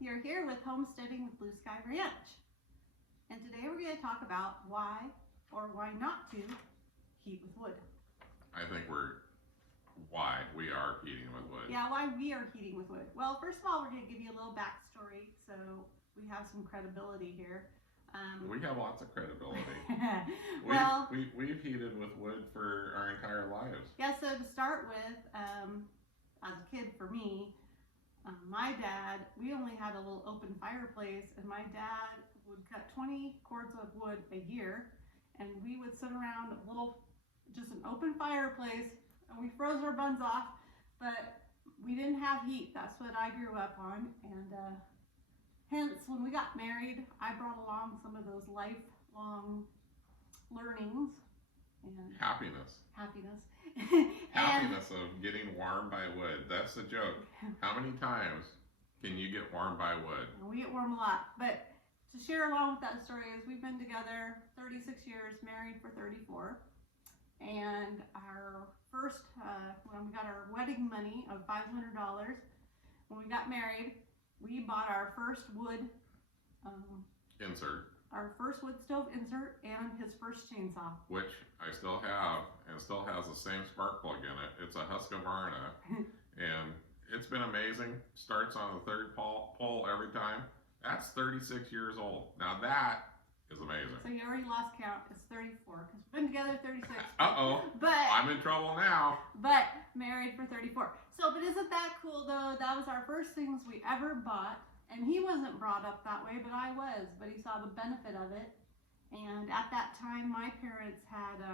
You're here with Homesteading with Blue Sky Ranch. And today we're going to talk about why or why not to heat with wood. I think why we are heating with wood. Yeah, why we are heating with wood. Well, first of all, we're going to give you a little backstory so we have some credibility here. We have lots of credibility. Well, we've heated with wood for our entire lives. Yeah, so to start with, as a kid for me, my dad, we only had a little open fireplace, and my dad would cut 20 cords of wood a year, and we would sit around just an open fireplace, and we froze our buns off, but we didn't have heat. That's what I grew up on, and hence, when we got married, I brought along some of those lifelong learnings and happiness. And Of getting warm by wood. That's the joke. How many times can you get warm by wood? We get warm a lot. But to share along with that story is we've been together 36 years, married for 34. And our first, when we got our wedding money of $500, when we got married, we bought our first wood insert. Our first wood stove insert and his first chainsaw. Which I still have, and still has the same spark plug in it. It's a Husqvarna, and it's been amazing. Starts on the third pole every time. That's 36 years old. Now that is amazing. So you already lost count. It's 34, because we've been together 36. Uh-oh. But I'm in trouble now. But married for 34. So, but isn't that cool though? That was our first things we ever bought. And he wasn't brought up that way, but I was. But he saw the benefit of it. And at that time, my parents had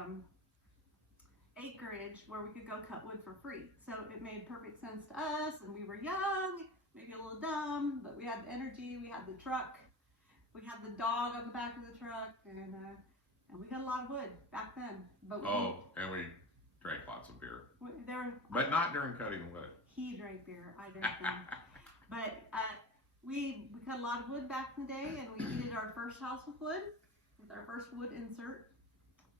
acreage where we could go cut wood for free. So it made perfect sense to us. And we were young, maybe a little dumb, but we had the energy. We had the truck. We had the dog on the back of the truck. And we got a lot of wood back then. But and we drank lots of beer. But not during cutting wood. He drank beer. I drank them. But we cut a lot of wood back in the day, and we heated our first house with wood, with our first wood insert.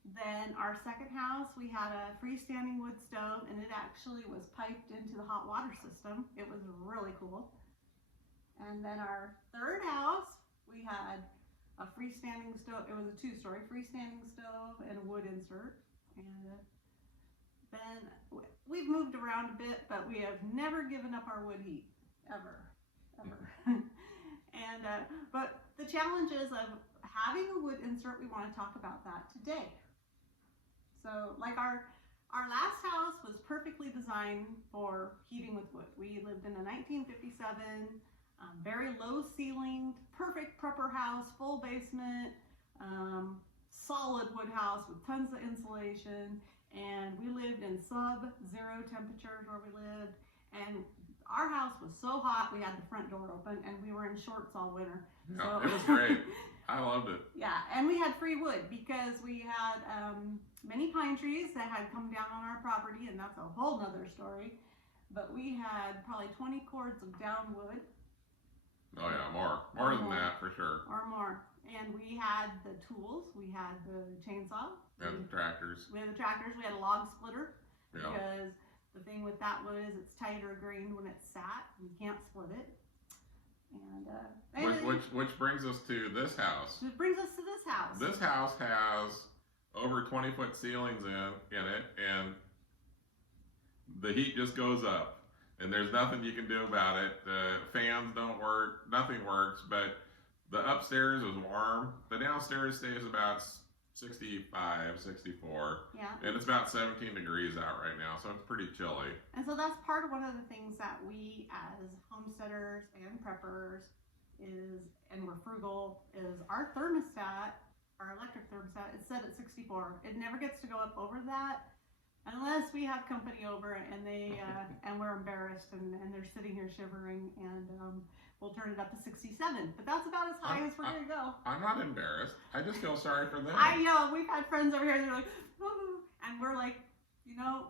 Then our second house, we had a freestanding wood stove, and it actually was piped into the hot water system. It was really cool. And then our third house, we had a freestanding stove. It was a two-story freestanding stove and a wood insert. And then we've moved around a bit, but we have never given up our wood heat, ever. And but the challenges of having a wood insert, we want to talk about that today. So like our last house was perfectly designed for heating with wood. We lived in a 1957 very low ceilinged, perfect prepper house, full basement, solid wood house with tons of insulation, and we lived in sub-zero temperatures where we lived. And our house was so hot, we had the front door open, and we were in shorts all winter. Yeah, it was great. I loved it. Yeah, and we had free wood because we had many pine trees that had come down on our property, and that's a whole nother story. But we had probably 20 cords of down wood. Oh yeah, more than that for sure. Or more. And we had the tools. We had the chainsaw. And the tractors. We had the tractors. We had a log splitter. Yeah. Because the thing with that wood is it's tighter grained when it's sat. You can't split it. And which brings us to this house. Which brings us to this house. This house has over 20-foot ceilings in it, and the heat just goes up. And there's nothing you can do about it. The fans don't work, nothing works, but the upstairs is warm. The downstairs stays about 65, 64. Yeah. And it's about 17 degrees out right now, so it's pretty chilly. And so that's part of one of the things that we as homesteaders and preppers and we're frugal, is our thermostat, our electric thermostat, is set at 64. It never gets to go up over that. Unless we have company over and they and we're embarrassed and they're sitting here shivering, and we'll turn it up to 67. But that's about as high as we're gonna go. I'm not embarrassed. I just feel sorry for them. I know. We've had friends over here. They're like, ooh, and we're like,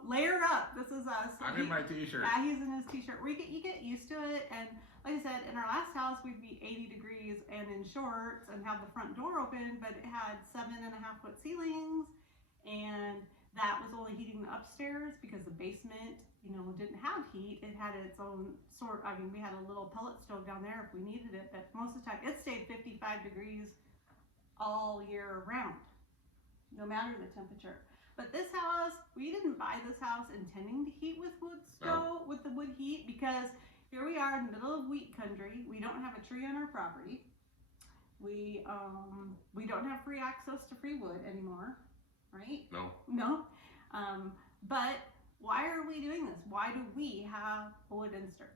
layer up. This is us. I'm in my t-shirt. Yeah, he's in his t-shirt. You get used to it. And like I said, in our last house, we'd be 80 degrees and in shorts and have the front door open, but it had 7.5-foot ceilings, and that was only heating the upstairs because the basement didn't have heat. It had its own sort. I mean, we had a little pellet stove down there if we needed it, but most of the time it stayed 55 degrees all year round, no matter the temperature. But this house, we didn't buy this house intending to heat with wood stove, with the wood heat, because here we are in the middle of wheat country. We don't have a tree on our property. We don't have free access to free wood anymore, right? No. But why are we doing this? Why do we have a wood insert?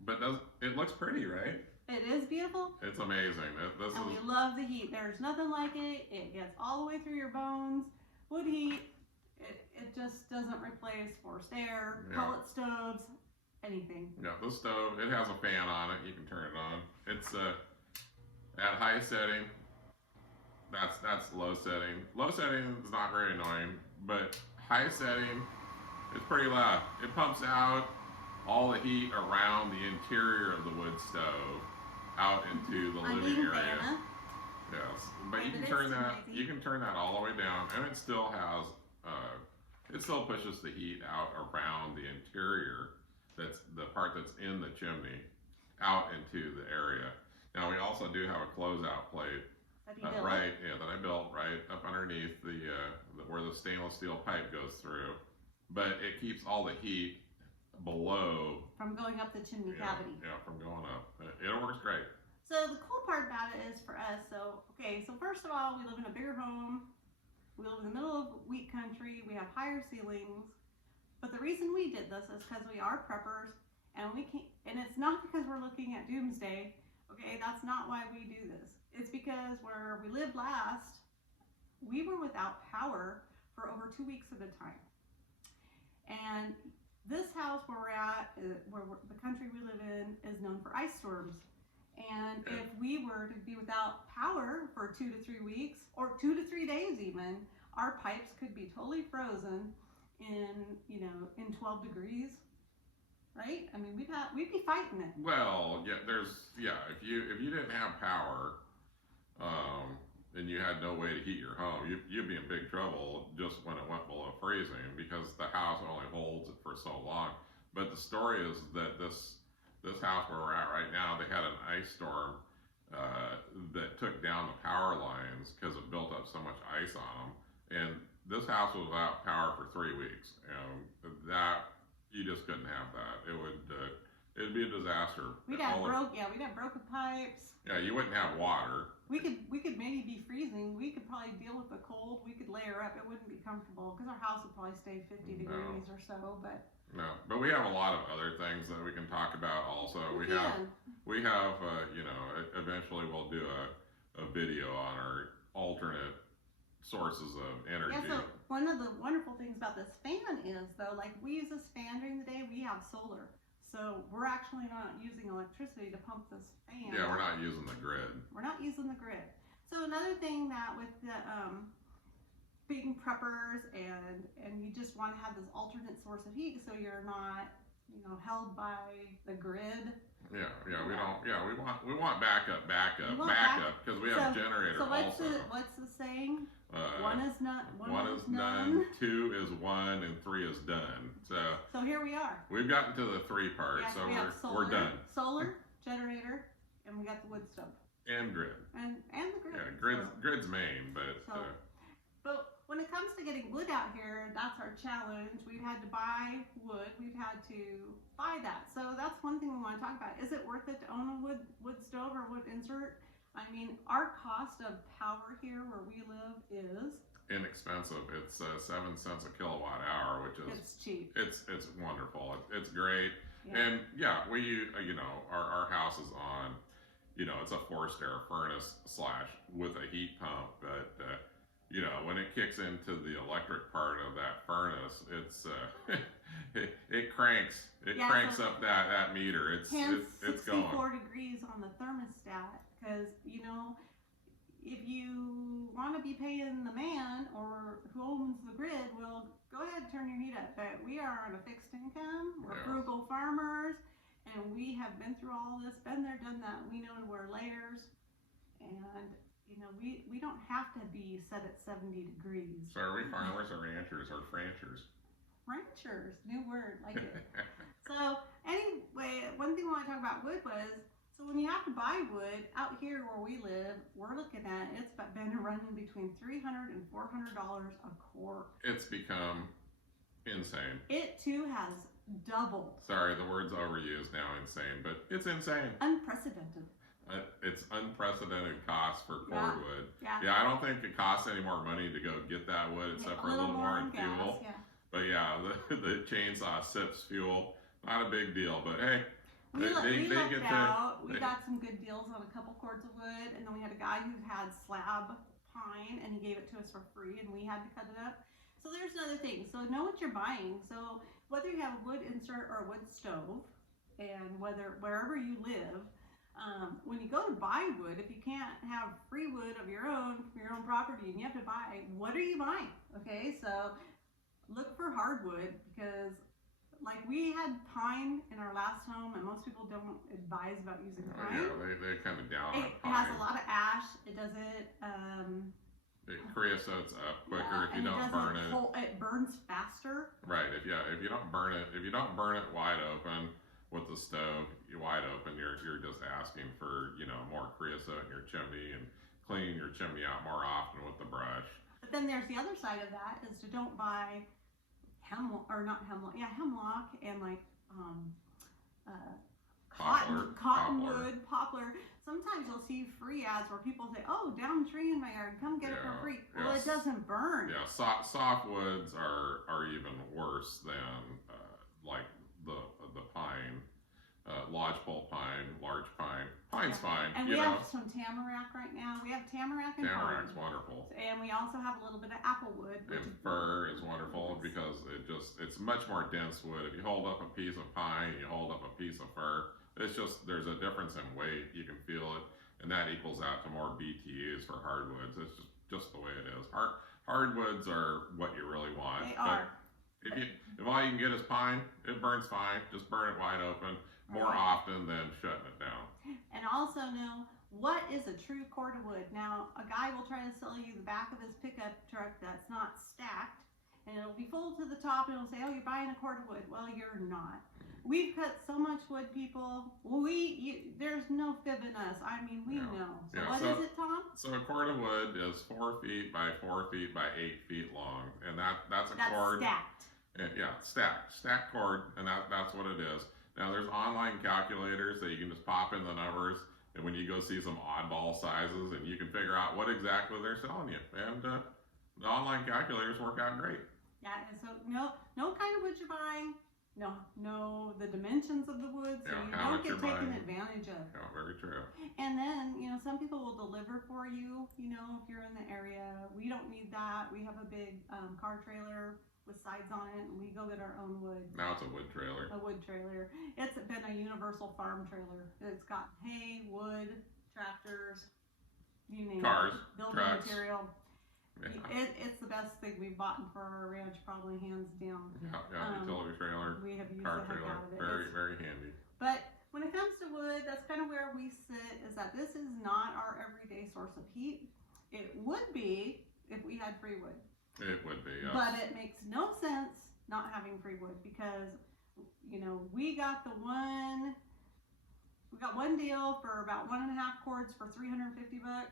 But it looks pretty, right? It is beautiful. It's amazing. We love the heat. There's nothing like it. It gets all the way through your bones. Wood heat, it just doesn't replace forced air, pellet stoves, anything. Yeah, the stove, it has a fan on it. You can turn it on. It's at high setting. That's low setting. Low setting is not very annoying, but high setting, it's pretty loud. It pumps out all the heat around the interior of the wood stove out into the living area. Yes, but you can turn that all the way down, and it still has it still pushes the heat out around the interior. That's the part that's in the chimney out into the area. Now we also do have a closeout plate that I built right up underneath the where the stainless steel pipe goes through, but it keeps all the heat below from going up the chimney cavity. Yeah, from going up. It works great. So the cool part about it is for us, so first of all, we live in a bigger home. We live in the middle of wheat country. We have higher ceilings. But the reason we did this is because we are preppers, and it's not because we're looking at doomsday. Okay, that's not why we do this. It's because where we lived last, we were without power for over 2 weeks at a time. And this house where we're at, the country we live in, is known for ice storms. And if we were to be without power for 2 to 3 weeks, or 2 to 3 days even, our pipes could be totally frozen in 12 degrees, right? I mean, we'd be fighting it. Well, if you didn't have power, and you had no way to heat your home, you'd be in big trouble just when it went below freezing, because the house only holds it for so long. But the story is that this house where we're at right now, they had an ice storm that took down the power lines because it built up so much ice on them. And this house was without power for 3 weeks. That you just couldn't have that. It'd be a disaster. We'd have broken pipes. Yeah, you wouldn't have water. We could maybe be freezing. We could probably deal with the cold. We could layer up. It wouldn't be comfortable because our house would probably stay 50 degrees or so. But we have a lot of other things that we can talk about also. We have eventually we'll do a video on our alternate sources of energy. Yeah, so one of the wonderful things about this fan is, though, like we use this fan during the day, we have solar. So we're actually not using electricity to pump this fan. Yeah, we're not using the grid. So another thing that with the being preppers and you just want to have this alternate source of heat, so you're not held by the grid. We want backup because we have a generator also. So what's the saying? One is none, 2 is 1, and 3 is done. So here we are. We've gotten to the 3 part, so we're done. Solar, generator, and we got the wood stove. And grid. And the grid. Yeah, grid's main, but when it comes to getting wood out here, that's our challenge. We've had to buy wood. We've had to buy that. So that's one thing we want to talk about. Is it worth it to own a wood stove or wood insert? I mean, our cost of power here where we live is inexpensive. It's 7 cents a kilowatt hour, which is it's cheap. It's wonderful. It's great. Yeah. And we our house is on, it's a forced air furnace / with a heat pump, but when it kicks into the electric part of that furnace, it's it cranks up that meter. It's going 64 degrees on the thermostat, because if you want to be paying the man or who owns the grid, well, go ahead and turn your heat up. But we are on a fixed income. We're frugal farmers, and we have been through all this, been there, done that. We know to wear layers, and we don't have to be set at 70 degrees. So are we farmers or ranchers or franchers? ranchers, new word, like it. So anyway, one thing I want to talk about wood was, so when you have to buy wood out here where we live, we're looking at, it's been running between $300 and $400 a cord. It's become insane. It too has doubled. Sorry, the word's overused now, insane, but it's insane. Unprecedented. It's unprecedented cost for cord wood. Yeah. I don't think it costs any more money to go get that wood, except for a little more in fuel. Gas, But yeah, the chainsaw sips fuel. Not a big deal, but hey, we get out. We got some good deals on a couple cords of wood, and then we had a guy who had slab pine, and he gave it to us for free, and we had to cut it up. So there's another thing. So know what you're buying. So whether you have a wood insert or a wood stove, and wherever you live, when you go to buy wood, if you can't have free wood of your own from your own property, and you have to buy, what are you buying? Okay, so look for hardwood, because like we had pine in our last home, and most people don't advise about using pine. Yeah, they kind of down on It pine. has a lot of ash. It doesn't. It creosotes up quicker if you don't burn it. It burns faster. Right. If you don't burn it wide open with the stove wide open, you're just asking for more creosote in your chimney and cleaning your chimney out more often with the brush. But then there's the other side of that, is to don't buy hemlock and like cottonwood, poplar. Sometimes you'll see free ads where people say, "Oh, down tree in my yard, come get it for free." Well, it doesn't burn. Yeah, soft woods are even worse than like the pine, lodgepole pine, large pine. Pine's fine. And we have some tamarack right now. We have tamarack and Tamarack's pine. wonderful. And we also have a little bit of applewood. And fir is wonderful because it's much more dense wood. If you hold up a piece of pine, you hold up a piece of fir, there's a difference in weight. You can feel it, and that equals out to more BTUs for hardwoods. It's just the way it is. Hardwoods are what you really want. They are. If all you can get is pine, it burns fine. Just burn it wide open more often than shutting it down. And also know what is a true cord of wood. Now, a guy will try to sell you the back of his pickup truck that's not stacked, and it'll be full to the top, and it'll say, "Oh, you're buying a cord of wood." Well, you're not. We've cut so much wood, people. There's no fibbing us. I mean, we know. So what is it, Tom? So a cord of wood is 4 feet by 4 feet by 8 feet long, and that's cord. Stacked. Stacked cord, and that's what it is. Now there's online calculators that you can just pop in the numbers, and when you go see some oddball sizes, and you can figure out what exactly they're selling you. And the online calculators work out great. Yeah, and so no kind of wood you're buying. No, the dimensions of the wood, so you don't get taken advantage of. Yeah, very true. And then, some people will deliver for you, if you're in the area. We don't need that. We have a big car trailer with sides on it, and we go get our own wood. Now it's a wood trailer. A wood trailer. It's been a universal farm trailer. It's got hay, wood, tractors, you name Cars, it. Building trucks. material. Yeah. It's the best thing we've bought for our ranch, probably hands down. Yeah, utility trailer, we have used car the heck trailer, out of it. very, very handy. But when it comes to wood, that's kind of where we sit, is that this is not our everyday source of heat. It would be if we had free wood. It would be, yes. But it makes no sense not having free wood, because, we got one deal for about 1.5 cords for $350.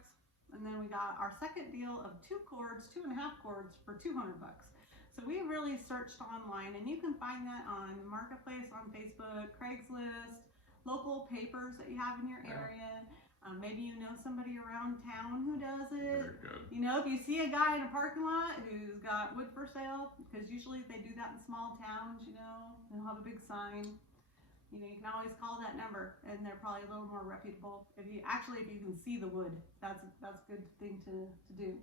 And then we got our second deal of 2.5 cords for $200. So we really searched online, and you can find that on Marketplace, on Facebook, Craigslist, local papers that you have in your area. Maybe you know somebody around town who does it. Very good. If you see a guy in a parking lot who's got wood for sale, because usually they do that in small towns, they'll have a big sign. You can always call that number, and they're probably a little more reputable. If you can see the wood, that's a good thing to do.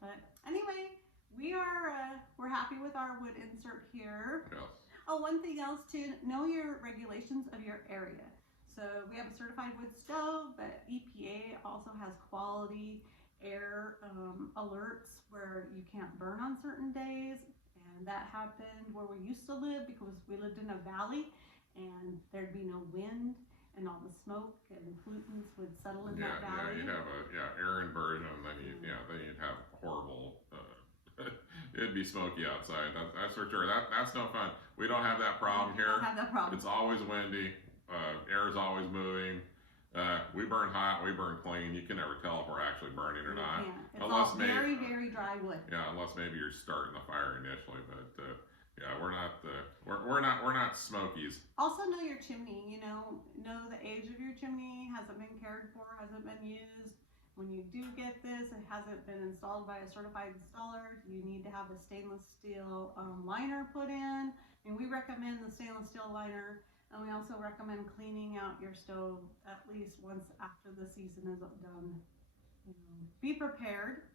But anyway, we're happy with our wood insert here. Yes. Oh, one thing else too, know your regulations of your area. So we have a certified wood stove, but EPA also has quality air alerts where you can't burn on certain days, and that happened where we used to live, because we lived in a valley. And there'd be no wind, and all the smoke and pollutants would settle in that valley. Yeah, you'd have air inversion, and then you'd have horrible. it'd be smoky outside. That's for sure. That's no fun. We don't have that problem We here. don't have that problem. It's always windy. Air's always moving. We burn hot. We burn clean. You can never tell if we're actually burning or not. It's Unless all very, very dry wood. Yeah, unless maybe you're starting the fire initially, but yeah, we're not smokies. Also, know your chimney. You know the age of your chimney. Has it been cared for? Has it been used? When you do get this, it hasn't been installed by a certified installer. You need to have a stainless steel liner put in, and we recommend the stainless steel liner. And we also recommend cleaning out your stove at least once after the season is done. Be prepared.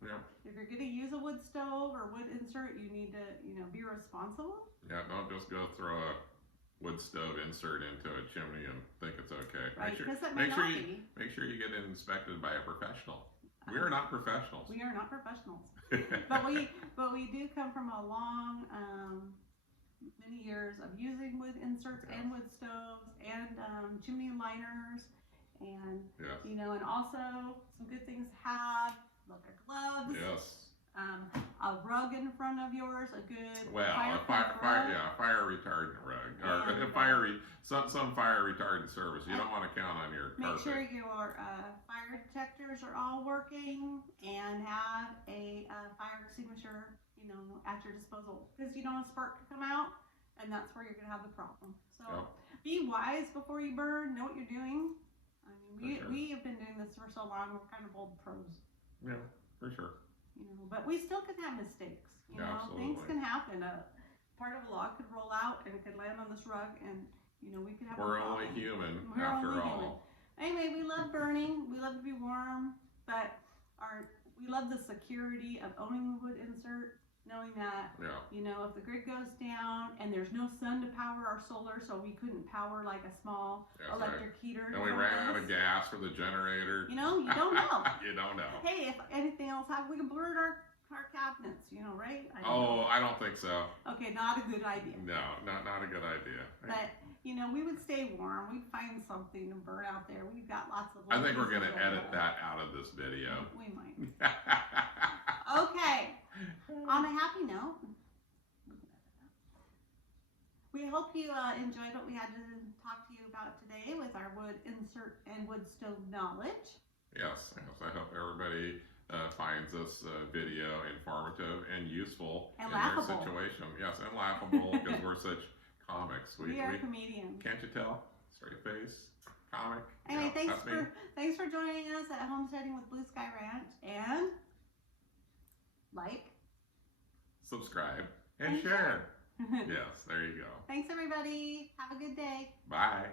Yeah. If you're going to use a wood stove or wood insert, you need to, be responsible. Yeah, don't just go throw a wood stove insert into a chimney and think it's okay. Right, because it may not be. Make sure you get it inspected by a professional. We are not professionals. We are not professionals. but we do come from a long, many years of using wood inserts and wood stoves and chimney liners, and and also some good things to have, leather gloves. Yes. A rug in front of yours, a good fire retardant rug, or some fire retardant service. You don't want to count on your Make carpet. sure your fire detectors are all working and have a fire extinguisher, at your disposal, because a spark could come out, and that's where you're gonna have the problem. So be wise before you burn. Know what you're doing. I mean, we have been doing this for so long. We're kind of old pros. Yeah, for sure. But we still can have mistakes. Things can happen. Part of a log could roll out and it could land on this rug, and we could have. We're only human after all. Anyway, we love burning. We love to be warm, but we love the security of owning the wood insert, knowing that if the grid goes down and there's no sun to power our solar, so we couldn't power like a small electric heater. And we ran out of gas for the generator. You don't know. You don't know. Hey, if anything else happens, we can burn our cabinets, right? I don't think so. Okay, not a good idea. No, not a good idea. But, we would stay warm. We'd find something to burn out there. We've got lots of... I think we're going to edit that out of this video. We might. Okay. On a happy note, we hope you enjoyed what we had to talk to you about today with our wood insert and wood stove knowledge. Yes, I hope everybody finds this video informative and useful and in laughable. Their situation. Yes, and laughable, because we're such comics. We are comedians. Can't you tell? Straight face, comic. Anyway, thanks for joining us at Homesteading with Blue Sky Ranch, and like, subscribe, and share. Yes, there you go. Thanks, everybody. Have a good day. Bye.